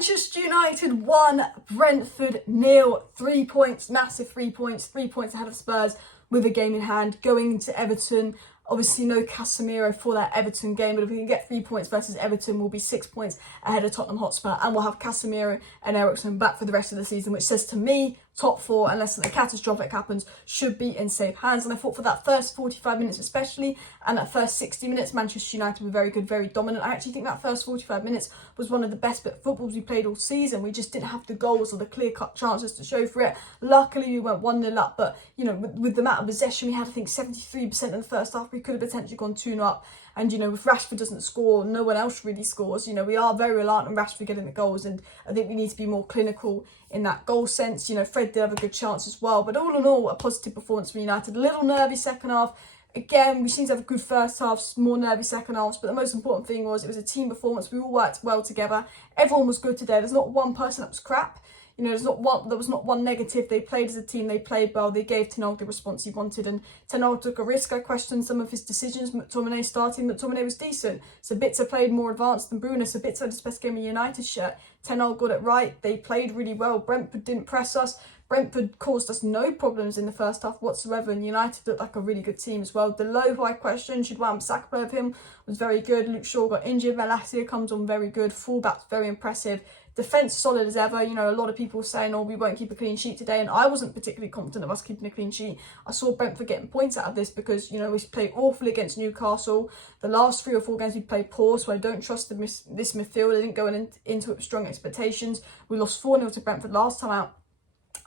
Manchester United 1, Brentford 0, 3 points, massive 3 points, 3 points ahead of Spurs with a game in hand, going into Everton. Obviously no Casemiro for that Everton game, but if we can get 3 points versus Everton, we'll be 6 points ahead of Tottenham Hotspur, and we'll have Casemiro and Eriksen back for the rest of the season, which says to me, top four, unless something catastrophic happens, should be in safe hands. And I thought for that first 45 minutes especially, and that first 60 minutes, Manchester United were very good, very dominant. I actually think that first 45 minutes was one of the best bit footballs we played all season. We just didn't have the goals or the clear-cut chances to show for it. Luckily, we went 1-0 up, but, you know, with the amount of possession we had, I think 73% in the first half, we could have potentially gone 2-0 up. And, you know, if Rashford doesn't score, no one else really scores. You know, we are very reliant on Rashford getting the goals, and I think we need to be more clinical in that goal sense. You know, Fred did have a good chance as well. But all in all, a positive performance from United. A little nervy second half. Again, we seem to have a good first half, more nervy second halves. But the most important thing was it was a team performance. We all worked well together. Everyone was good today. There's not one person that was crap. You know, there was not one negative. They played as a team, they played well, they gave Ten Hag the response he wanted, and Ten Hag took a risk. I questioned some of his decisions. McTominay starting, McTominay was decent. Sabitzer played more advanced than Bruno. Sabitzer had his best game in United shirt. Ten Hag got it right. They played really well. Brentford didn't press us. Brentford caused us no problems in the first half whatsoever, and United looked like a really good team as well. Delo, who I questioned, should Wan-Bissaka play of him, was very good. Luke Shaw got injured. Malacia comes on very good. Fullback's very impressive. Defence solid as ever. You know, a lot of people saying, oh, we won't keep a clean sheet today, and I wasn't particularly confident of us keeping a clean sheet. I saw Brentford getting points out of this because, you know, we played awfully against Newcastle. The last 3 or 4 games we played poor, so I don't trust this midfield. I didn't go into it with strong expectations. We lost 4-0 to Brentford last time out.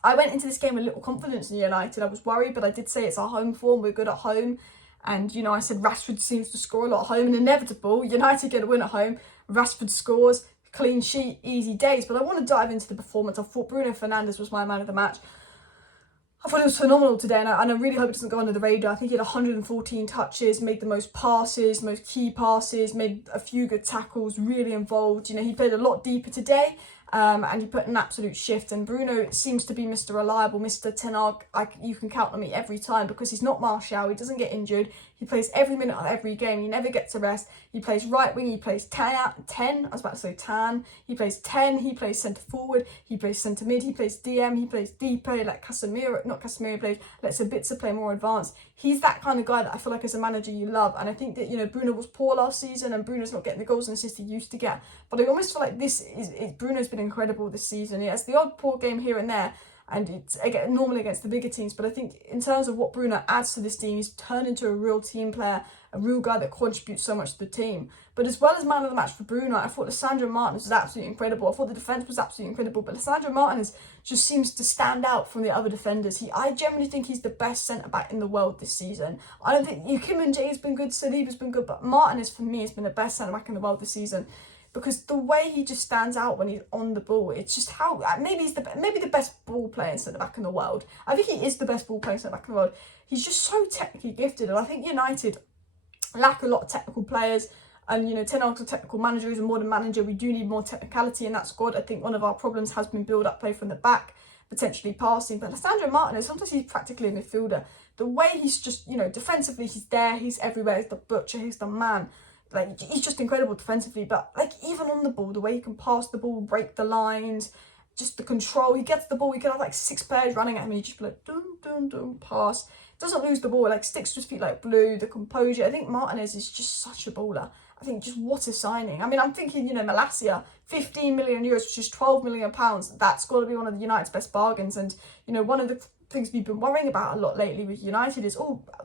I went into this game with little confidence in United. I was worried, but I did say it's our home form. We're good at home. And, you know, I said Rashford seems to score a lot at home, and inevitable. United get a win at home. Rashford scores. Clean sheet, easy days. But I want to dive into the performance. I thought Bruno Fernandes was my man of the match. I thought it was phenomenal today, and I really hope it doesn't go under the radar. I think he had 114 touches, made the most passes, most key passes, made a few good tackles, really involved. You know, he played a lot deeper today. And he put an absolute shift, and Bruno seems to be Mr. Reliable, Mr. Ten Hag. You can count on me every time because he's not Martial. He doesn't get injured. He plays every minute of every game. He never gets a rest. He plays right wing. He plays 10. I was about to say 10. He plays 10. He plays centre forward. He plays centre mid. He plays DM. He plays deeper. Like Casemiro, not Casemiro plays. Lets Sabitzer play more advanced. He's that kind of guy that I feel like as a manager you love. And I think that, you know, Bruno was poor last season, and Bruno's not getting the goals and assists he used to get. But I almost feel like Bruno's been incredible this season. He has the odd poor game here and there, and it's again normally against the bigger teams, but I think in terms of what Bruno adds to this team, he's turned into a real team player, a real guy that contributes so much to the team. But as well as man of the match for Bruno, I thought Lisandro Martinez was absolutely incredible. I thought the defence was absolutely incredible, but Lisandro Martinez just seems to stand out from the other defenders. I generally think he's the best centre-back in the world this season. I don't think Kim and Jay's been good, Saliba's been good, but Martinez for me has been the best centre-back in the world this season. Because the way he just stands out when he's on the ball, it's just how maybe he's maybe the best ball player centre back in the world. I think he is the best ball player centre back in the world. He's just so technically gifted, and I think United lack a lot of technical players. And, you know, Ten Hag's a technical manager, he's a modern manager. We do need more technicality in that squad. I think one of our problems has been build-up play from the back, potentially passing. But Lisandro Martinez, sometimes he's practically a midfielder. The way he's just, you know, defensively, he's there, he's everywhere, he's the butcher, he's the man. Like, he's just incredible defensively, but, like, even on the ball, the way he can pass the ball, break the lines, just the control. He gets the ball, he can have, like, 6 players running at him, and he just be like, dun, dun, dun, pass. Doesn't lose the ball, like, sticks to his feet like blue, the composure. I think Martinez is just such a baller. I think just what a signing. I mean, I'm thinking, you know, Malacia, 15 million euros, which is 12 million pounds. That's got to be one of the United's best bargains. And, you know, one of the things we've been worrying about a lot lately with United is,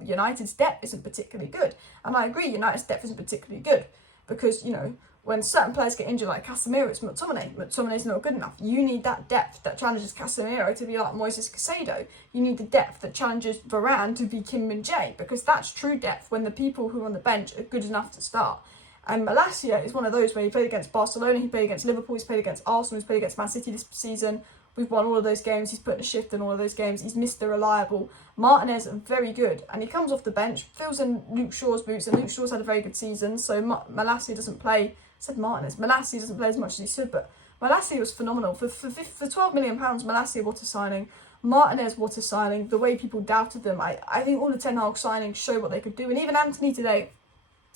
United's depth isn't particularly good. And I agree, United's depth isn't particularly good because, you know, when certain players get injured like Casemiro, it's McTominay. McTominay's not good enough. You need that depth that challenges Casemiro to be like Moises Caicedo. You need the depth that challenges Varane to be Kim Min-jae, because that's true depth when the people who are on the bench are good enough to start. And Malacia is one of those where he played against Barcelona, he played against Liverpool, he's played against Arsenal, he's played against Man City this season. We've won all of those games. He's put a shift in all of those games. He's Mr. Reliable. Martinez, very good. And he comes off the bench, fills in Luke Shaw's boots, and Luke Shaw's had a very good season. So Malacia doesn't play. I said Martinez. Malacia doesn't play as much as he should, but Malacia was phenomenal. For £12 million, Malacia, what a signing. Martinez, what a signing. The way people doubted them. I think all the Ten Hag signings show what they could do. And even Antony today,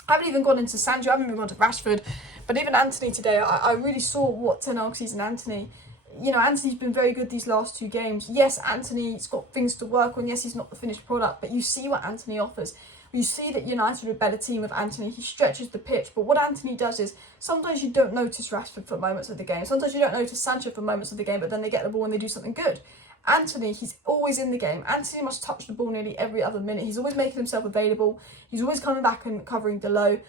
I haven't even gone into Sancho, I haven't even gone to Rashford, But even Antony today, I really saw what Ten Hag sees in Antony. You know, Antony's been very good these last 2 games. Yes, Antony's got things to work on. Yes, he's not the finished product, but you see what Antony offers. You see that United are a better team with Antony. He stretches the pitch. But what Antony does is, sometimes you don't notice Rashford for moments of the game. Sometimes you don't notice Sancho for moments of the game, but then they get the ball and they do something good. Antony, he's always in the game. Antony must touch the ball nearly every other minute. He's always making himself available. He's always coming back and covering Delo.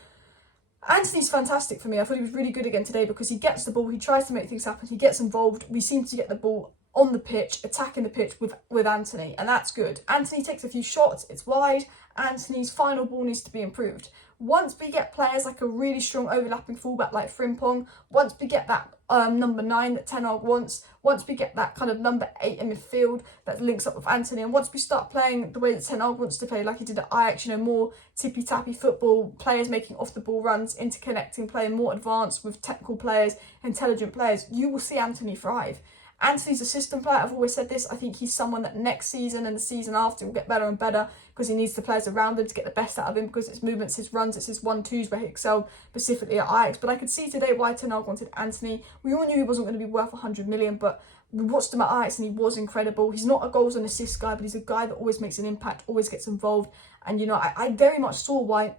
Antony's fantastic for me. I thought he was really good again today because he gets the ball, he tries to make things happen, he gets involved. We seem to get the ball on the pitch, attacking the pitch with Antony, and that's good. Antony takes a few shots, it's wide. Antony's final ball needs to be improved. Once we get players like a really strong overlapping fullback like Frimpong, once we get that number 9 that Ten Hag wants, once we get that kind of number 8 in midfield that links up with Antony, and once we start playing the way that Ten Hag wants to play, like he did at Ajax, you know, more tippy-tappy football, players making off-the-ball runs, interconnecting, playing more advanced with technical players, intelligent players, you will see Antony thrive. Antony's a system player, I've always said this. I think he's someone that next season and the season after will get better and better because he needs the players around him to get the best out of him, because it's movements, his runs, it's his 1-2s where he excelled specifically at Ajax. But I could see today why Ten Hag wanted Antony. We all knew he wasn't going to be worth 100 million, but we watched him at Ajax and he was incredible. He's not a goals and assists guy, but he's a guy that always makes an impact, always gets involved. And, you know, I very much saw why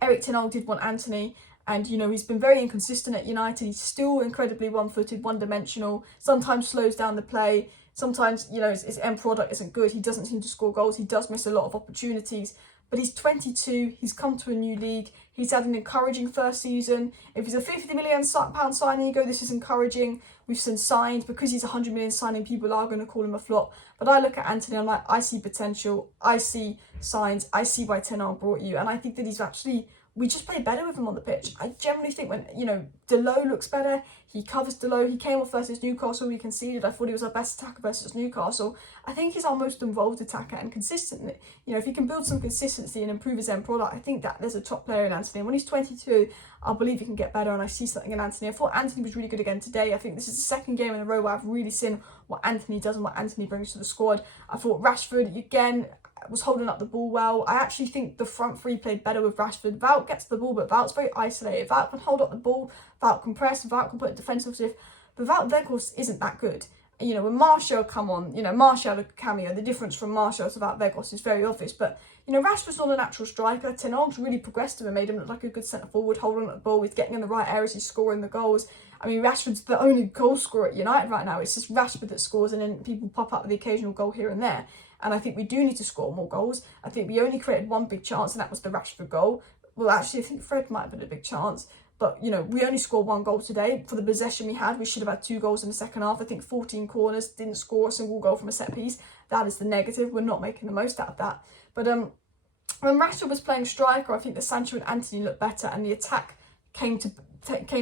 Erik Ten Hag did want Antony. And, you know, he's been very inconsistent at United. He's still incredibly one-footed, one-dimensional, sometimes slows down the play. Sometimes, you know, his end product isn't good. He doesn't seem to score goals. He does miss a lot of opportunities. But he's 22. He's come to a new league. He's had an encouraging first season. If he's a £50 million signing, you go, this is encouraging. We've seen signs. Because he's a £100 million signing, people are going to call him a flop. But I look at Antony, I'm like, I see potential. I see signs. I see why Ten Hag brought you. And I think that he's actually... we just play better with him on the pitch. I generally think when, you know, Delo looks better, he covers Delo. He came off versus Newcastle, we conceded. I thought he was our best attacker versus Newcastle. I think he's our most involved attacker and consistent. You know, if he can build some consistency and improve his end product, I think that there's a top player in Antony. And when he's 22, I believe he can get better, and I see something in Antony. I thought Antony was really good again today. I think this is the second game in a row where I've really seen what Antony does and what Antony brings to the squad. I thought Rashford, again, was holding up the ball well. I actually think the front three played better with Rashford. Wout gets the ball, but Wout's very isolated. Wout can hold up the ball, Wout can press, Wout can put a defensive shift, but Wout Weghorst isn't that good. You know, when Martial come on, you know, Martial had a cameo. The difference from Martial to Wout Weghorst is very obvious, but, you know, Rashford's not a natural striker. Ten Hag's really progressed him and made him look like a good centre-forward, holding up the ball, he's getting in the right areas, he's scoring the goals. I mean, Rashford's the only goal scorer at United right now. It's just Rashford that scores, and then people pop up with the occasional goal here and there. And I think we do need to score more goals. I think we only created one big chance, and that was the Rashford goal. Well, actually, I think Fred might have been a big chance. But, you know, we only scored 1 goal today. For the possession we had, we should have had 2 goals in the second half. I think 14 corners, didn't score a single goal from a set piece. That is the negative. We're not making the most out of that. But when Rashford was playing striker, I think that Sancho and Antony looked better, and the attack came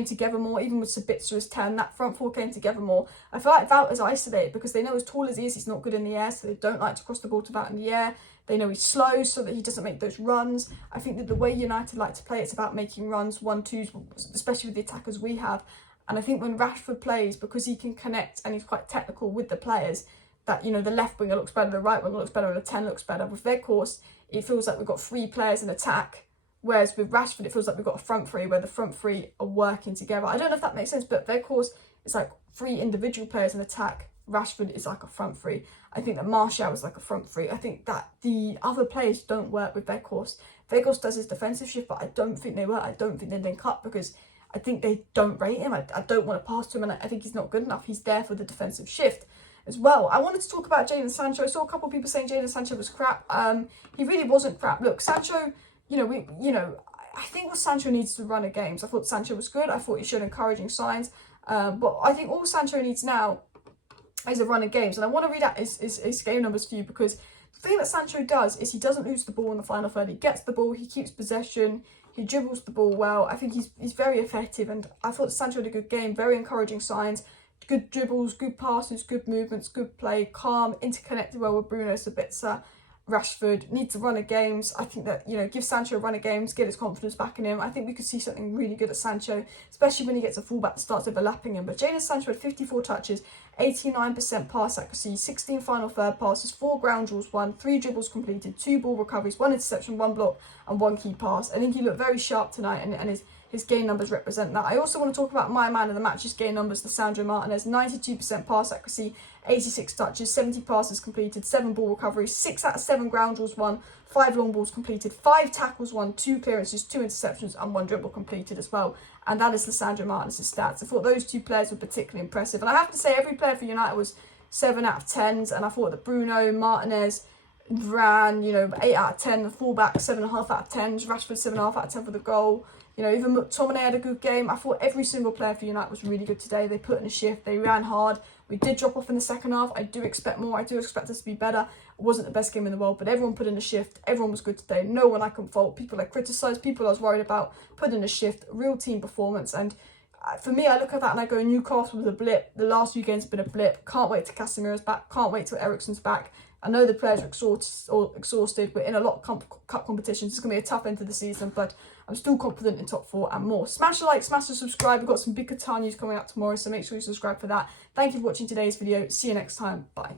together more. Even with Sabitzer's 10, that front four came together more. I feel like Wout is isolated because they know as tall as he is, he's not good in the air, so they don't like to cross the ball to Wout in the air. They know he's slow, so that he doesn't make those runs. I think that the way United like to play, it's about making runs, 1-2s, especially with the attackers we have. And I think when Rashford plays, because he can connect and he's quite technical with the players, that, you know, the left winger looks better, the right winger looks better, and the 10 looks better. With Weghorst, it feels like we've got 3 players in attack. Whereas with Rashford, it feels like we've got a front three where the front three are working together. I don't know if that makes sense, but Weghorst is like 3 individual players in attack. Rashford is like a front three. I think that Martial is like a front three. I think that the other players don't work with Weghorst. Weghorst does his defensive shift, but I don't think they work. I don't think they link up because I think they don't rate him. I don't want to pass to him, and I think he's not good enough. He's there for the defensive shift as well. I wanted to talk about Jadon Sancho. I saw a couple of people saying Jadon Sancho was crap. He really wasn't crap. Look, Sancho... I think what Sancho needs to run at games. I thought Sancho was good. I thought he showed encouraging signs. But I think all Sancho needs now is a run of games. And I want to read out his game numbers for you, because the thing that Sancho does is he doesn't lose the ball in the final third. He gets the ball, he keeps possession, he dribbles the ball well. I think he's very effective, and I thought Sancho had a good game, very encouraging signs. Good dribbles, good passes, good movements, good play, calm, interconnected well with Bruno, Sabitzer. Rashford needs a run of games. I think that, you know, give Sancho a run of games, get his confidence back in him. I think we could see something really good at Sancho, especially when he gets a fullback that starts overlapping him. But Jadon Sancho had 54 touches, 89% pass accuracy, 16 final third passes, 4 ground duels won, 3 dribbles completed, 2 ball recoveries, 1 interception, 1 block, and 1 key pass. I think he looked very sharp tonight, and his game numbers represent that. I also want to talk about my man of the match, his game numbers, Lisandro Martinez. 92% pass accuracy, 86 touches, 70 passes completed, 7 ball recoveries, 6 out of 7 ground balls won, 5 long balls completed, 5 tackles won, 2 clearances, 2 interceptions, and 1 dribble completed as well. And that is Lisandro Martinez's stats. I thought those 2 players were particularly impressive. And I have to say, every player for United was 7 out of 10s. And I thought that Bruno, Martinez, Varane, you know, 8 out of 10. The fullback, 7.5 out of 10s. Rashford, 7.5 out of 10 for the goal. You know, even McTominay had a good game. I thought every single player for United was really good today. They put in a shift. They ran hard. We did drop off in the second half. I do expect more. I do expect us to be better. It wasn't the best game in the world, but everyone put in a shift. Everyone was good today. No one I can fault. People I criticised, people I was worried about, put in a shift. Real team performance. And for me, I look at that and I go, Newcastle was a blip. The last few games have been a blip. Can't wait till Casemiro's back. Can't wait till Eriksen's back. I know the players are exhausted. We're in a lot of cup competitions. It's going to be a tough end to the season, but I'm still confident in top 4 and more. Smash a like, smash the subscribe. We've got some big Qatar news coming out tomorrow, so make sure you subscribe for that. Thank you for watching today's video. See you next time. Bye.